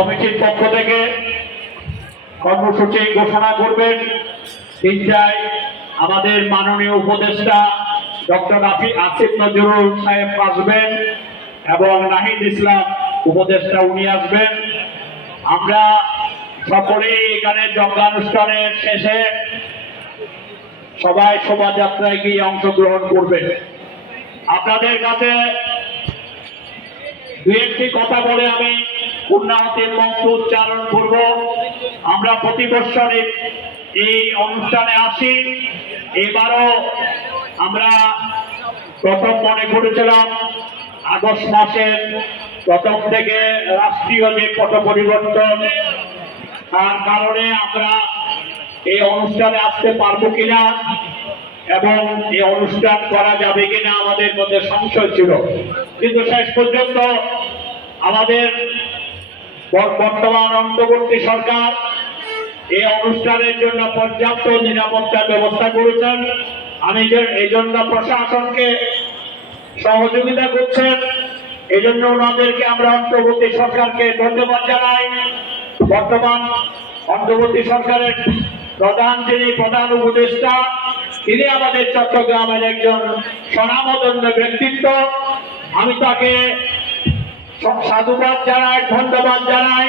কমিটির পক্ষ থেকে কর্মসূচি ঘোষণা করবেন। তিনটায় আমাদের মাননীয় উপদেষ্টা ডক্টর আফি আসিফ নজরুল সাহেব আসবেন এবং নাহিদ ইসলাম উপদেষ্টা উনি আসবেন। আমরা সকলেই এখানে যজ্ঞানুষ্ঠানের শেষে সবাই শোভাযাত্রায় গিয়ে অংশগ্রহণ করবেন আপনাদের কাছে দু একটি কথা বলে আমি পূর্ণাহতির মন্ত্র উচ্চারণ করব। আমরা প্রতি বছর এই- অনুষ্ঠানে আসি। এবারও আমরা প্রথম মনে করেছিলাম, আগস্ট মাসের প্রথম থেকে রাষ্ট্রীয় যে পট পরিবর্তন, তার কারণে আমরা এই অনুষ্ঠানে আসতে পারব কিনা এবং এই অনুষ্ঠান করা যাবে কিনা আমাদের মধ্যে সংশয় ছিল। কিন্তু শেষ পর্যন্ত আমাদের বর্তমান অন্তর্বর্তী সরকার এই অনুষ্ঠানের জন্য পর্যাপ্ত নিরাপত্তার ব্যবস্থা করেছেন। আমি এই জন্য প্রশাসনকে সহযোগিতা করছেন। এই জন্য ওনাদেরকে আমরা অন্তর্বর্তী সরকারকে ধন্যবাদ জানাই। বর্তমান অন্তর্বর্তী সরকারের প্রধান যিনি প্রধান উপদেষ্টা, তিনি আমাদের চট্টগ্রামের একজন স্বনামধন্য ব্যক্তিত্ব। আমি তাকে সাধুবাদ জানায় ধন্যবাদ জানাই